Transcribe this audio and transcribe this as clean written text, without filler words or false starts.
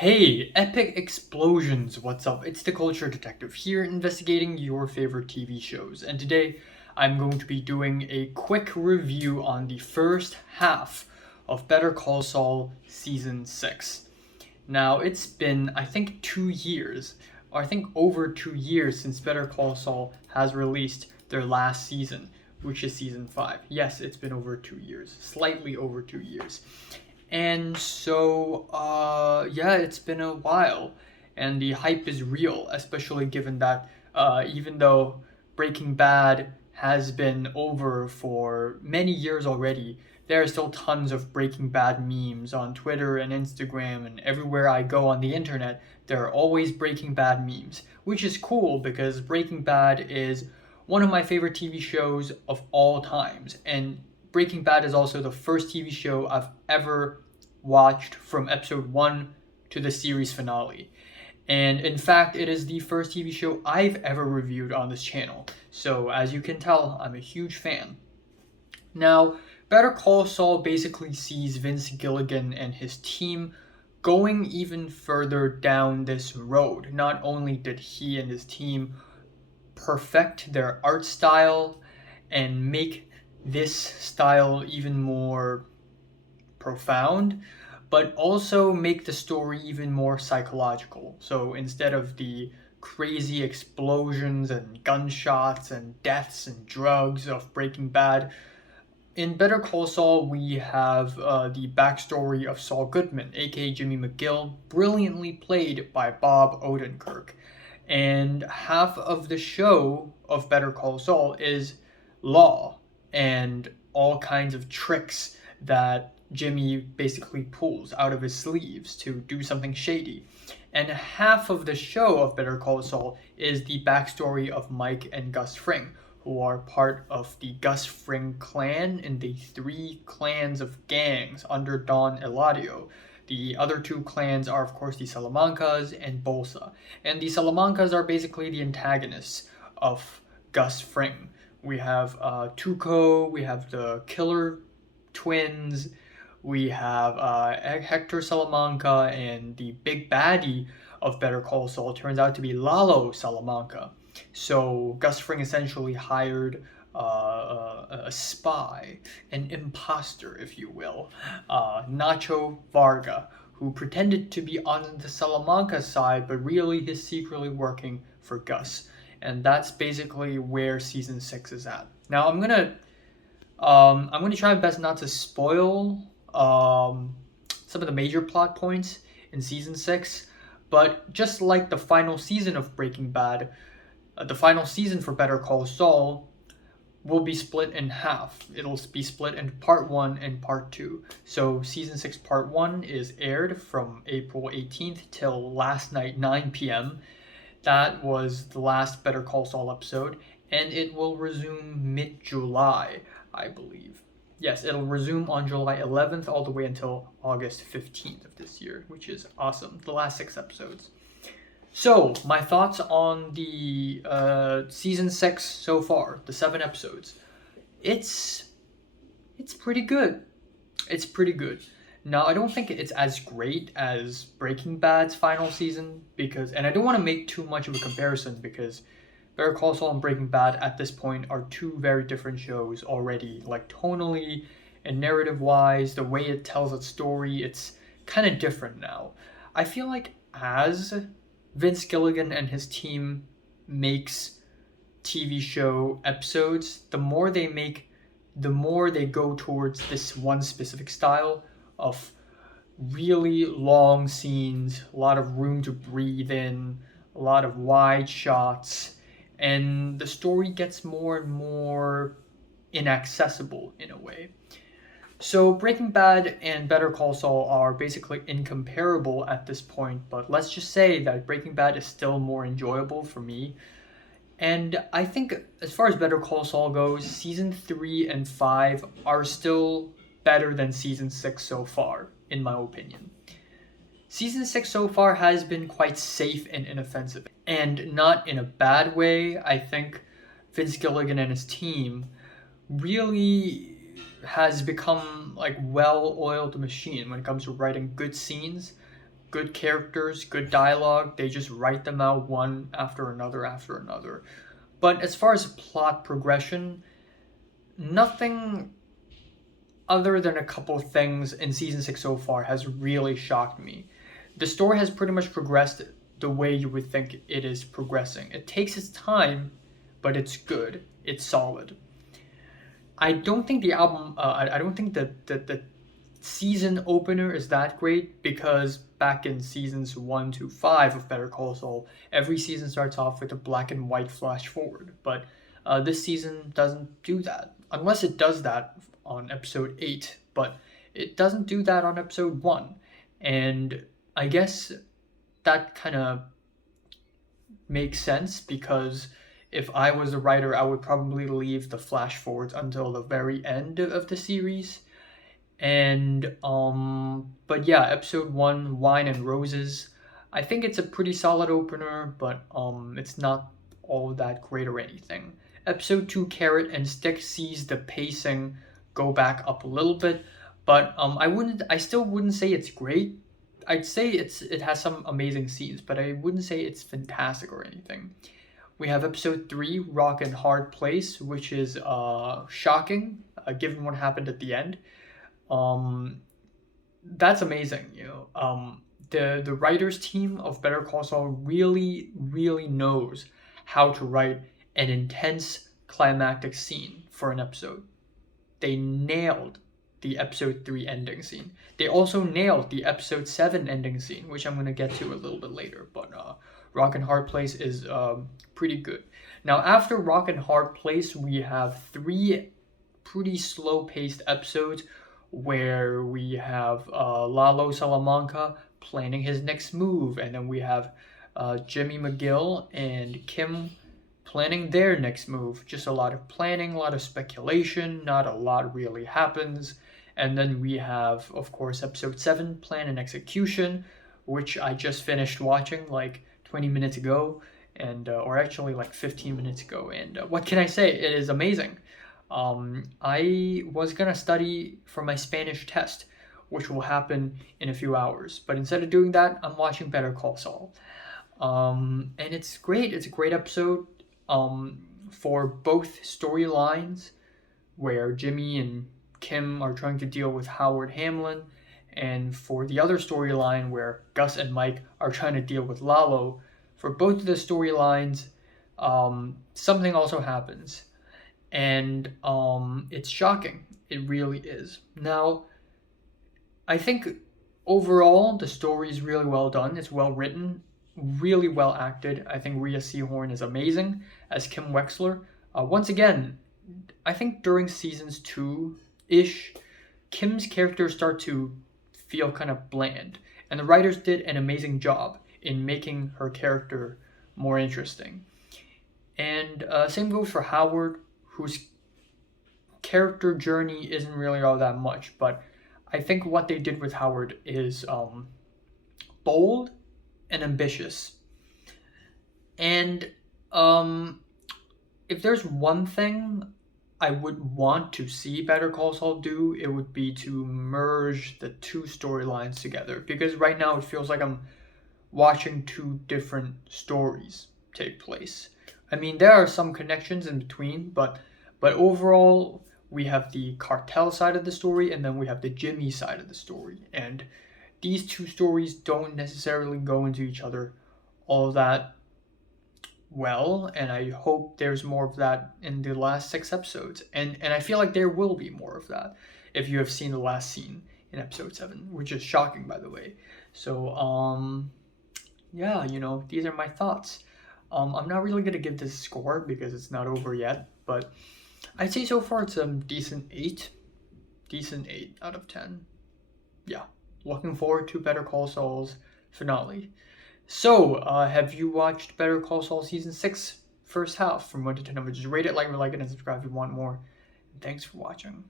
Hey, epic explosions, what's up? It's the Culture Detective here investigating your favorite TV shows, and today I'm going to be doing a quick review on the first half of Better Call Saul Season 6. Now, it's been, I think, 2 years, or I think over 2 years since Better Call Saul has released their last season, which is Season 5. Yes, it's been over 2 years, slightly over 2 years. And so, yeah, it's been a while, and the hype is real, especially given that even though Breaking Bad has been over for many years already, there are still tons of Breaking Bad memes on Twitter and Instagram, and everywhere I go on the internet, there are always Breaking Bad memes, which is cool because Breaking Bad is one of my favorite TV shows of all times, and Breaking Bad is also the first TV show I've ever watched from episode 1 to the series finale. And in fact, it is the first TV show I've ever reviewed on this channel. So as you can tell, I'm a huge fan. Now, Better Call Saul basically sees Vince Gilligan and his team going even further down this road. Not only did he and his team perfect their art style and make this style even more profound, but also make the story even more psychological. So instead of the crazy explosions and gunshots and deaths and drugs of Breaking Bad, in Better Call Saul, we have the backstory of Saul Goodman, aka Jimmy McGill, brilliantly played by Bob Odenkirk. And half of the show of Better Call Saul is law and all kinds of tricks that Jimmy basically pulls out of his sleeves to do something shady. And half of the show of Better Call Saul is the backstory of Mike and Gus Fring, who are part of the Gus Fring clan in the three clans of gangs under Don Eladio. The other two clans are, of course, the Salamancas and Bolsa. And the Salamancas are basically the antagonists of Gus Fring. We have Tuco, we have the Killer Twins, we have Hector Salamanca, and the big baddie of Better Call Saul turns out to be Lalo Salamanca. So Gus Fring essentially hired a spy, an imposter, if you will, Nacho Varga, who pretended to be on the Salamanca side, but really is secretly working for Gus. And that's basically where season 6 is at. Now I'm gonna try my best not to spoil some of the major plot points in season 6, but just like the final season of Breaking Bad, the final season for Better Call Saul will be split in half. It'll be split into part 1 and part 2. So season 6 part 1 is aired from April 18th till last night 9 p.m. That was the last Better Call Saul episode, and it will resume mid-July, I believe. Yes, it'll resume on July 11th all the way until August 15th of this year, which is awesome. The last 6 episodes. So, my thoughts on the season 6 so far, the 7 episodes. It's pretty good. It's pretty good. Now, I don't think it's as great as Breaking Bad's final season, and I don't want to make too much of a comparison because Better Call Saul and Breaking Bad at this point are two very different shows already. Like tonally and narrative-wise, the way it tells its story, it's kind of different now. I feel like as Vince Gilligan and his team makes TV show episodes, the more they make, the more they go towards this one specific style of really long scenes, a lot of room to breathe in, a lot of wide shots, and the story gets more and more inaccessible in a way. So Breaking Bad and Better Call Saul are basically incomparable at this point, but let's just say that Breaking Bad is still more enjoyable for me. And I think as far as Better Call Saul goes, season 3 and 5 are still better than season 6 so far, in my opinion. Season 6 so far has been quite safe and inoffensive, and not in a bad way. I think Vince Gilligan and his team really has become like well-oiled machine when it comes to writing good scenes, good characters, good dialogue. They just write them out one after another after another. But as far as plot progression, nothing other than a couple things in season 6 so far has really shocked me. The story has pretty much progressed the way you would think it is progressing. It takes its time, but it's good. It's solid. I don't think the album. I don't think that the season opener is that great because back in seasons 1 to 5 of Better Call Saul, every season starts off with a black and white flash forward. But this season doesn't do that, unless it does that on episode 8. But it doesn't do that on episode 1, and I guess that kind of makes sense because if I was a writer, I would probably leave the flash forwards until the very end of the series. And but yeah, episode 1, Wine and Roses. I think it's a pretty solid opener, but it's not all that great or anything. Episode 2, Carrot and Stick, sees the pacing go back up a little bit, but I still wouldn't say it's great. I'd say it has some amazing scenes, but I wouldn't say it's fantastic or anything. We have episode 3, Rock and Hard Place, which is shocking, given what happened at the end. That's amazing, you know. The writers team of Better Call Saul really, really knows how to write an intense climactic scene for an episode. They nailed the episode 3 ending scene. They also nailed the episode 7 ending scene, which I'm going to get to a little bit later, but Rock and Hard Place is pretty good. Now, after Rock and Hard Place, we have 3 pretty slow-paced episodes where we have Lalo Salamanca planning his next move, and then we have Jimmy McGill and Kim planning their next move. Just a lot of planning, a lot of speculation, not a lot really happens. And then we have, of course, episode 7, Plan and Execution, which I just finished watching like 20 minutes ago, and or actually like 15 minutes ago. And what can I say? It is amazing. I was gonna study for my Spanish test, which will happen in a few hours. But instead of doing that, I'm watching Better Call Saul. And it's great. It's a great episode for both storylines, where Jimmy and Kim are trying to deal with Howard Hamlin, and for the other storyline where Gus and Mike are trying to deal with Lalo. For both of the storylines, something also happens, and it's shocking. It really is. Now, I think overall the story is really well done. It's well written, really well acted. I think Rhea Seehorn is amazing as Kim Wexler. Once again, I think during seasons 2-ish, Kim's characters start to feel kind of bland, and the writers did an amazing job in making her character more interesting. And same goes for Howard, whose character journey isn't really all that much, but I think what they did with Howard is bold and ambitious. And if there's one thing I would want to see Better Call Saul do, it would be to merge the 2 storylines together. Because right now it feels like I'm watching 2 different stories take place. I mean, there are some connections in between, but overall, we have the cartel side of the story, and then we have the Jimmy side of the story. And these 2 stories don't necessarily go into each other all that well, and I hope there's more of that in the last 6 episodes. And I feel like there will be more of that if you have seen the last scene in episode 7, which is shocking, by the way. So, yeah, you know, these are my thoughts. I'm not really going to give this a score because it's not over yet, but I'd say so far it's a decent 8. Decent 8 out of 10. Yeah, looking forward to Better Call Saul's finale. So, have you watched Better Call Saul Season 6 first half from 1 to 10 numbers? Just rate it, like it, and subscribe if you want more. And thanks for watching.